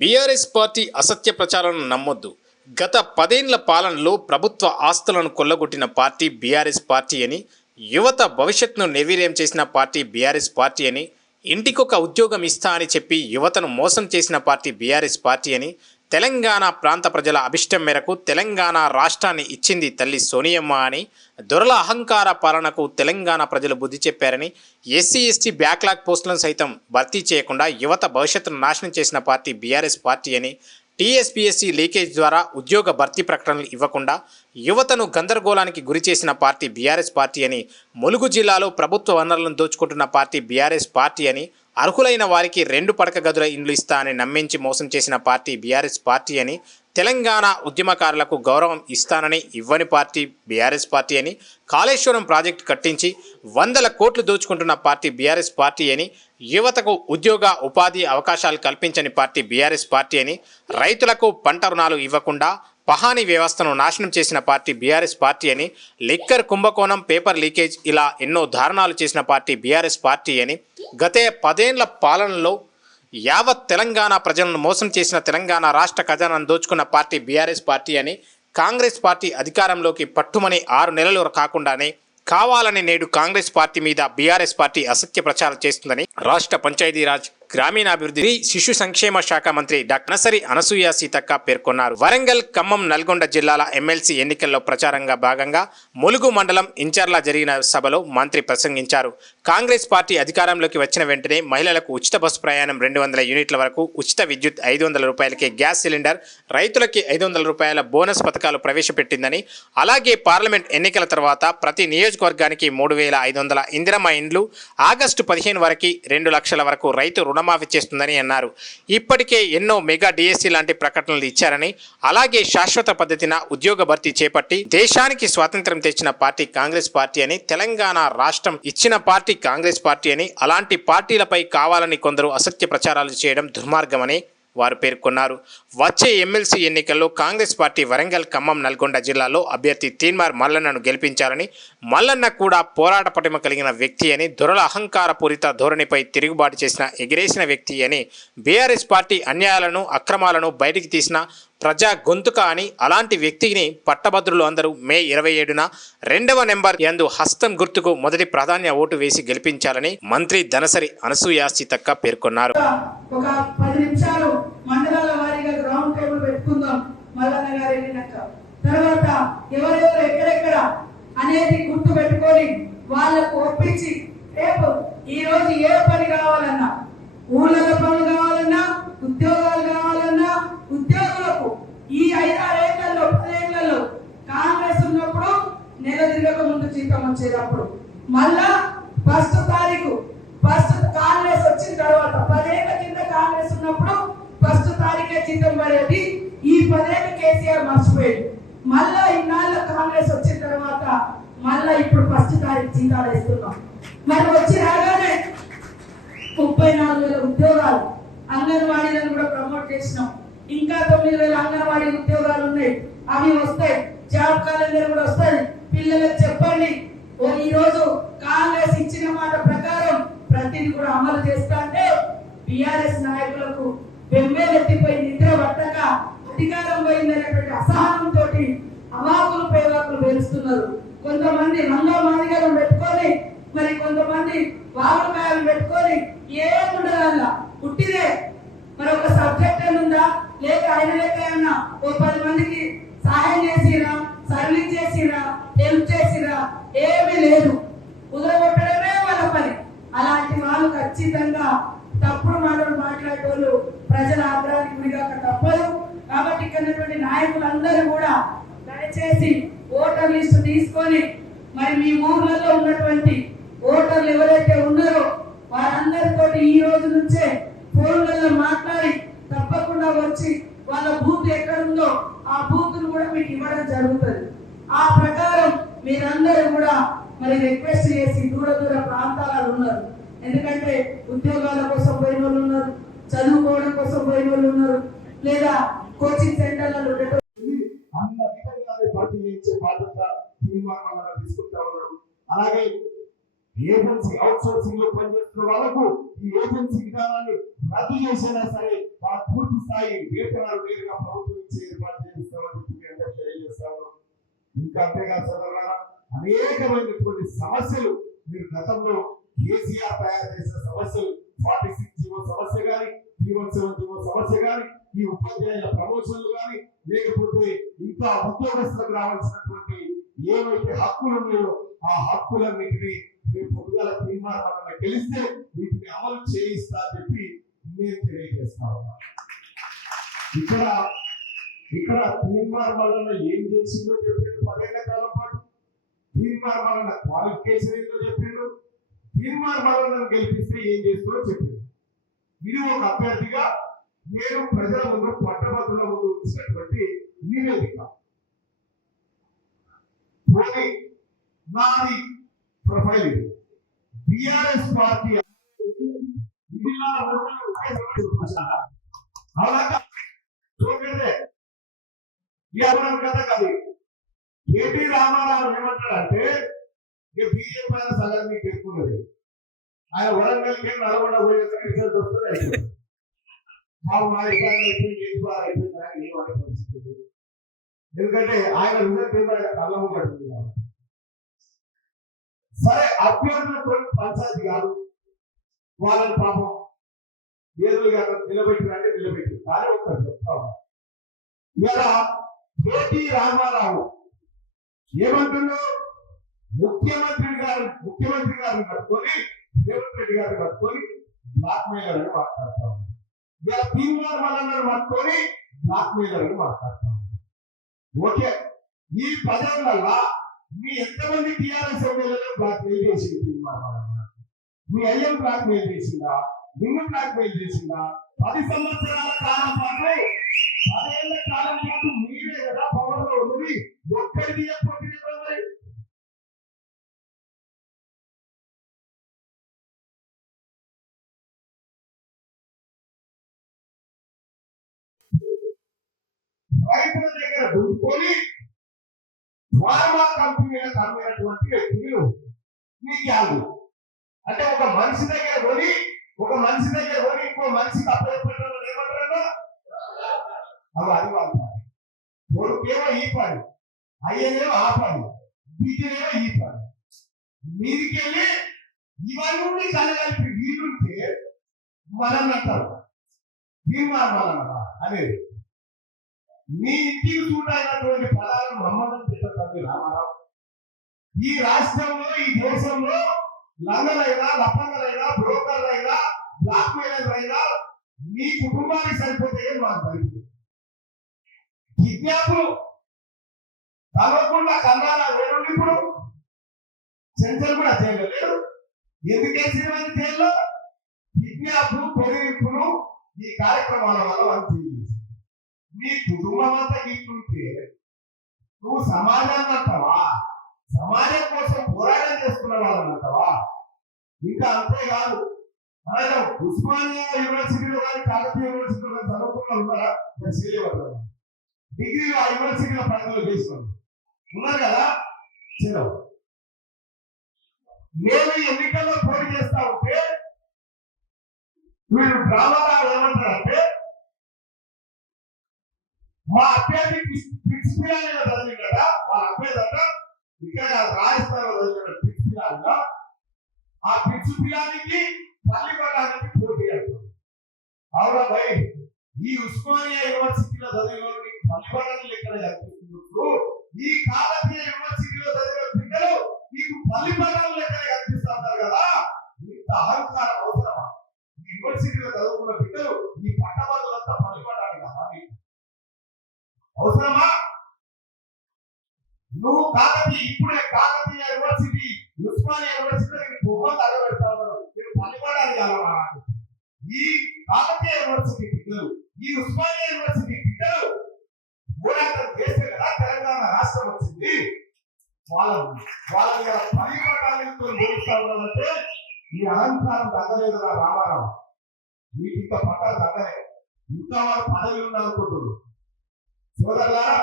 BRS party అసత్య ప్రచారాలను నమ్మొద్దు. గత 10 ఏళ్ల పాలనలో ప్రభుత్వ ఆస్తులను కొల్లగొట్టిన పార్టీ బీఆర్ఎస్ పార్టీ అని, యువత భవిష్యత్తును నిర్వీర్యం చేసిన పార్టీ బీఆర్ఎస్ పార్టీ అని, ఇంటికొక ఉద్యోగం ఇస్తా అని చెప్పి యువతను మోసం చేసిన పార్టీ బీఆర్ఎస్ పార్టీ అని, తెలంగాణ ప్రాంత ప్రజల అభిష్టం మేరకు తెలంగాణ రాష్ట్రాన్ని ఇచ్చింది తల్లి సోనియమ్మ అని, దొరల అహంకార పాలనకు తెలంగాణ ప్రజలు బుద్ధి చెప్పారని, ఎస్సీ ఎస్టీ బ్యాక్లాగ్ పోస్టులను సైతం భర్తీ చేయకుండా యువత భవిష్యత్తును నాశనం చేసిన పార్టీ బీఆర్ఎస్ పార్టీ అని, టీఎస్పీఎస్సీ లీకేజ్ ద్వారా ఉద్యోగ భర్తీ ప్రకటనలు ఇవ్వకుండా యువతను గందరగోళానికి గురి చేసిన పార్టీ బీఆర్ఎస్ పార్టీ అని, ములుగు జిల్లాలో ప్రభుత్వ వనరులను దోచుకుంటున్న పార్టీ బీఆర్ఎస్ పార్టీ అని, అర్హులైన వారికి 2 పడక గదుల ఇండ్లు ఇస్తా అని నమ్మించి మోసం చేసిన పార్టీ బీఆర్ఎస్ పార్టీ అని, తెలంగాణ ఉద్యమకారులకు గౌరవం ఇస్తానని ఇవ్వని పార్టీ బీఆర్ఎస్ పార్టీ అని, కాళేశ్వరం ప్రాజెక్టు కట్టించి 100 కోట్లు దోచుకుంటున్న పార్టీ బీఆర్ఎస్ పార్టీ అని, యువతకు ఉద్యోగ ఉపాధి అవకాశాలు కల్పించని పార్టీ బీఆర్ఎస్ పార్టీ అని, రైతులకు పంట రుణాలు ఇవ్వకుండా పహానీ వ్యవస్థను నాశనం చేసిన పార్టీ బీఆర్ఎస్ పార్టీ అని, లిక్కర్ కుంభకోణం, పేపర్ లీకేజ్ ఇలా ఎన్నో దారుణాలు చేసిన పార్టీ బీఆర్ఎస్ పార్టీ అని, గత 10 ఏళ్ల పాలనలో యావత్ తెలంగాణ ప్రజలను మోసం చేసిన తెలంగాణ రాష్ట్ర ఖజానాను దోచుకున్న పార్టీ బీఆర్ఎస్ పార్టీ అని, కాంగ్రెస్ పార్టీ అధికారంలోకి పట్టుమని 6 నెలలు కాకుండానే కావాలని నేడు కాంగ్రెస్ పార్టీ మీద బీఆర్ఎస్ పార్టీ అసత్య ప్రచారం చేస్తుందని రాష్ట్ర పంచాయతీరాజ్ గ్రామీణాభివృద్ధి శిశు సంక్షేమ శాఖ మంత్రి డాక్టర్ నసరి అనసూయ సీతక్క పేర్కొన్నారు. వరంగల్, ఖమ్మం, నల్గొండ జిల్లాల ఎమ్మెల్సీ ఎన్నికల్లో ప్రచారంగా భాగంగా ములుగు మండలం ఇంచర్ల జరిగిన సభలో మంత్రి ప్రసంగించారు. కాంగ్రెస్ పార్టీ అధికారంలోకి వచ్చిన వెంటనే మహిళలకు ఉచిత బస్సు ప్రయాణం 200 యూనిట్ల వరకు, ఉచిత విద్యుత్ 500 రూపాయలకే గ్యాస్ సిలిండర్, రైతులకి 500 రూపాయల బోనస్ పథకాలు ప్రవేశపెట్టిందని, అలాగే పార్లమెంట్ ఎన్నికల తర్వాత ప్రతి నియోజకవర్గానికి 3500 ఇందిరమ్మ ఇండ్లు, ఆగస్టు 15 వరకు 2 లక్షల వరకు రైతు రుణమాఫీ చేస్తుందని అన్నారు. ఇప్పటికే ఎన్నో మెగా డిఎస్సీ లాంటి ప్రకటనలు ఇచ్చారని, అలాగే శాశ్వత పద్ధతిన ఉద్యోగ భర్తీ చేపట్టి దేశానికి స్వాతంత్ర్యం తెచ్చిన పార్టీ కాంగ్రెస్ పార్టీ అని, తెలంగాణ రాష్ట్రం ఇచ్చిన పార్టీ కాంగ్రెస్ పార్టీ అని, అలాంటి పార్టీలపై కావాలని కొందరు అసత్య ప్రచారాలు చేయడం దుర్మార్గమని వారు పేర్కొన్నారు. వచ్చే ఎమ్మెల్సీ ఎన్నికల్లో కాంగ్రెస్ పార్టీ వరంగల్, ఖమ్మం, నల్గొండ జిల్లాలో అభ్యర్థి తీన్మార్ మల్లన్నను గెలిపించాలని, మల్లన్న కూడా పోరాట పటిమ కలిగిన వ్యక్తి అని, దొరల అహంకార పూరిత ధోరణిపై తిరుగుబాటు చేసిన ఎగిరేసిన వ్యక్తి అని, బీఆర్ఎస్ పార్టీ అన్యాయాలను అక్రమాలను బయటికి తీసిన ప్రజా గొంతుక అని, అలాంటి వ్యక్తిని పట్టభద్రులు అందరూ మే 27న 2వ నెంబర్ యందు హస్తం గుర్తుకు మొదటి ప్రాధాన్య ఓటు వేసి గెలిపించాలని మంత్రి దనసరి అనసూయ సీతక్క పేర్కొన్నారు. ఒక 10 నిమిషాలు మండలాల వారీగా గ్రౌండ్ టేబుల్ పెట్టుకుందాం. మల్లన్న గారు వెళ్ళినాక తర్వాత ఎవరెవరు ఎక్కడెక్కడ అనేది గుర్తు పెట్టుకొని వాళ్ళకు ఒప్పించి రేపు ఈ రోజు ఏ పని కావాలన్నా, ఊళ్ళలో పనులు కావాలన్నా, ఉద్యోగాలు కావాలన్నా, ఉద్యోగులకు ఈ 5-6 ఏళ్లలో 10 ఏళ్లలో కాంగ్రెస్ ఉన్నప్పుడు నెల తిరగక ముందు జీతం వచ్చేటప్పుడు, మళ్ళా ఫస్ట్ తారీఖు కాంగ్రెస్ వచ్చిన తర్వాత 10 ఏళ్ల కింద కాంగ్రెస్ ఉన్నప్పుడు ఫస్ట్ తారీఖే జీతం పడేది. ఈ 10 ఏళ్ళు కేసీఆర్ మర్చిపోయాడు. మళ్ళా ఇన్నాళ్ళ కాంగ్రెస్ వచ్చిన తర్వాత మళ్ళా ఇప్పుడు ఫస్ట్ తారీఖు జీతాలు ఇస్తున్నాం. మరి వచ్చి రాగానే 34,000 ఉద్యోగాలు, అంగన్వాడీలను కూడా ప్రమోట్ చేసినాం. ఇంకా 9,000 అంగన్వాడీ ఉద్యోగాలు ఉన్నాయి, అవి వస్తాయి. జాబ్ క్యాలెండర్ కూడా వస్తుంది. పిల్లలకు చెప్పండి, ఈ రోజు కాంగ్రెస్ ఇచ్చిన మాట ప్రకారం ప్రతిదీ కూడా అమలు చేస్తా అంటే బీఆర్ఎస్ నాయకులకు బెంబేలెత్తిపోయి నిద్ర పట్టక అధికారం పోయిందనేటువంటి అసహనంతో అవాకులు పేవాకులు పేరుస్తున్నారు. కొంతమంది రంగా మాదిగలను పెట్టుకొని, మరి కొంతమంది వాగుకాయలు పెట్టుకొని ఏముండదల్లా పుట్టిదే మరి ఒక సబ్జెక్ట్ అని ఉందా, లేక ఆయన లెక్క అన్నా ఓ 10 మందికి సహాయం చేసిరా, సర్వీస్ చేసిరా, హెల్ప్ చేసిరా, ఏమీ లేదు. కుదరగొట్టడమే వాళ్ళ పని. అలాంటి వాళ్ళు ఖచ్చితంగా తప్పుడు మాటలు మాట్లాడేటోళ్ళు ప్రజల ఆగ్రహానికి గురిగాక తప్పదు. కాబట్టి ఇక్కడ నాయకులందరూ కూడా దయచేసి ఓటర్ లిస్టు తీసుకొని మరి మీ ఊర్లలో ఉన్నటువంటి ఓటర్లు ఎవరైతే ఉన్నారో వారందరితో ఈ రోజు నుంచే ఫోన్లలో మాట్లాడి తప్పకుండా వచ్చి వాళ్ళ బూత్ ఎక్కడుందో ఆ బూత్ ను కూడా మీకు ఇవ్వడం జరుగుతుంది. ఆ ప్రకారం మీరందరూ కూడా మరి రిక్వెస్ట్ చేసి దూర ప్రాంతాలలో ఉన్నారు. ఎందుకంటే ఉద్యోగాల కోసం పోయిన వాళ్ళు ఉన్నారు, చదువుకోవడం కోసం పోయిన వాళ్ళు ఉన్నారు, లేదా కోచింగ్ సెంటర్లలో అలాగే ఏజెన్సీ అవుట్ సోర్సింగ్ లో పనిచేస్తున్న వాళ్ళకు ఈ ఏజెన్సీ విధానాన్ని రద్దు చేసినా సరే వారు పూర్తి స్థాయి వేతనాలు నేరుగా ప్రభుత్వం ఇచ్చే ఏర్పాటు చేస్తామని చెప్పి మీ అందరూ తెలియజేస్తాము. ఇంకా అంతేగా సోదరులారా, అనేకమైనటువంటి సమస్యలు మీరు గతంలో కేసీఆర్ తయారు చేసిన సమస్యలు 46 జీవో సమస్య కానీ, 317 జీవో సమస్య కానీ, ఈ ఉపాధ్యాయుల ప్రమోషన్లు కానీ, లేకపోతే ఇంకా ఉద్యోగస్తులకు రావాల్సినటువంటి ఏవైతే హక్కులు ఉన్నాయో ఆ హక్కులన్నింటినీ మీరు పొద్దుగల తీర్మానం గెలిస్తే వీటిని అమలు చేయిస్తా అని చెప్పి నేను తెలియజేస్తా ఉన్నా. ఇక్కడ తీర్మానం వలన ఏం చేసిందో చెప్పిండు, 10 ఏళ్ల కాలం పాటు తీర్మానం వలన క్వాలిఫికేషన్ ఏందో చెప్పిండు, తీర్మానం వలన గెలిపిస్తే ఏం చేస్తుందో చెప్పిండు. ఇది ఒక అభ్యర్థిగా నేను ప్రజల ముందు పట్టభద్రుల ముందు ఉంచినటువంటి నివేదిక. నాది ప్రొఫైల్ ఇది. బిఆర్ఎస్ పార్టీ కథ కాదు. కేటీ రామారావు ఏమంటాడంటే బీజేపీ ఆయన సంగతి మీకు ఎక్కున్నది. ఆయన వరంగల్కి నల్గొండ పోయేసరికి రిజల్ట్ వస్తుంది. మాకు మా ఇబ్బంది అయిపోయింది, ఏమనే పరిస్థితి. ఎందుకంటే ఆయన రిజల్ట్ ఏమో ఆయన కళ్ళము పడుతుంది కాబట్టి. సరే, అభ్యర్థులతో పంచాయతీ కాదు, వాళ్ళని పాపం ఏదో నిలబెట్టినంటే నిలబెట్టి. కానీ ఒకటి చెప్తా ఉన్నా, ఇలా కేటీ రామారావు ఏమంటున్నాడు, ముఖ్యమంత్రి గారిని పట్టుకొని, రేవంత్ రెడ్డి గారిని పట్టుకొని బ్లాక్ మెయిలర్ అని మాట్లాడతా ఉన్నారు. ఇలా తీర్మానం వల్ల పట్టుకొని బ్లాక్ మెయిలర్ అని మాట్లాడతా ఉన్నారు. ఓకే, ఈ 10 ఏళ్లలో మీ ఎంతమంది టీఆర్ఎస్ ఎమ్మెల్యేలను బ్లాక్ మెయిల్ చేసింది? తీర్మానం మీ అయ్యం బ్లాక్ మెయిల్ చేసిందా? నిన్ను బ్లాక్ మెయిల్ చేసిందా? 10 సంవత్సరాల కాలం పాటు, 10 ఏళ్ల కాలం పాటు మీరే కదా పవర్ లో ఉన్నది. ఒక్కడిది ఎప్పటి మరి రైతుల దగ్గర దుంపుకొని ఫార్మా కంపెనీలకు అమ్మినటువంటి వ్యక్తులు మీకు అంటే ఒక మనిషి దగ్గర కొని ఇంకో మనిషికి అప్పచెప్పడం ఏమంటారు? అవి అది వాళ్ళ పని. కొడుకేమో ఈ పని, అయ్యనేమో ఆ పని, బీజేనేమో ఈ పని. మీదికెళ్ళి ఇవన్నీ కలగలిపి వీలుంటే మనం అంటారు తీర్మానాలన్నమాట అనేది. మీ ఇంటికి చూడైనటువంటి పదాలను మమ్మల్ని తిట్టండి రామారావు. ఈ రాష్ట్రంలో, ఈ దేశంలో లంగలైనా, లప్పంగలైనా, బ్రోకర్లైనా, బ్లాక్ మెయిలర్లైనా మీ కుటుంబానికి సరిపోతే మాకు సరిపోతుంది. కిడ్నాపులు తలవకుండా కన్నారా లేడు. ఇప్పుడు సెంటర్ కూడా చేయలేదు. ఎందుకేసిన మంది జైల్లో కిడ్నాప్లు, బెదిరింపులు, ఈ కార్యక్రమాల వల్ల వాళ్ళు తెలియదు. నీ కుటుంబం అంతా గీకుంటే నువ్వు సమాజాన్ని అంటావా? సమాజం కోసం పోరాటం చేసుకున్న వాళ్ళని అంటావా? ఇంకా అంతేకాదు, అలాగే ఉస్మానియా యూనివర్సిటీలో కానీ, కాకతీయ యూనివర్సిటీలో కానీ చదువుకున్న ఉన్నారా? డిగ్రీలో ఆ యూనివర్సిటీలో పరిధిలో చేస్తున్నాం ఉన్నారు కదా. చెరవు నేను ఎన్నికల్లో పోటీ చేస్తా ఉంటే వీళ్ళు డ్రామారావు ఏమంటారంటే, మా అభ్యర్థి పిచ్చి పిల్లలు చదివి కదా, వాళ్ళ అభ్యర్థి అంట ఇక్కడ రాజస్థాన్లో చదివిన పిచ్చి పిల్లలుగా, ఆ పిచ్చి పిల్లానికి పల్లి పడడానికి పోటీ అంటారు. అవునా భయ్, ఈ ఉస్మానియా యూనివర్సిటీలో చదివిన పల్లి పడాలి ఎక్కడ కనిపిస్తున్నప్పుడు, ఈ కాకతీయ యూనివర్సిటీలో చదివిన బిడ్డలు నీకు పల్లి పడాలు ఎక్కడ కనిపిస్తా ఉంటారు కదా. ఇంత అహంకారం అవసరమా? ఈ యూనివర్సిటీలో చదువుకున్న బిడ్డలు ఈ పట్టభద్రులంతా పల్లి పడాలి కదా అవసరమా? నువ్వు ఇప్పుడే కాకతీయ యూనివర్సిటీ, ఉస్మానియా యూనివర్సిటీ బొమ్మలు అడగబెడతా ఉన్నారు. మీరు పల్లిపడాలి కావాలా? ఈ కాకతీయ యూనివర్సిటీ బిడ్డలు, ఈ ఉస్మానియా యూనివర్సిటీ బిడ్డలు పోరాటం చేస్తే కదా తెలంగాణ రాష్ట్రం వచ్చింది. వాళ్ళని పల్లిపడాలతో పోలుస్తా ఉన్నారంటే ఈ అహంకారం తగ్గలేదు రా రామారావు. మీకు ఇంకా పట్టాలు తగ్గలే, ఇంకా వాళ్ళు పదవి ఉండాలనుకుంటున్నారు. సోదరులారా,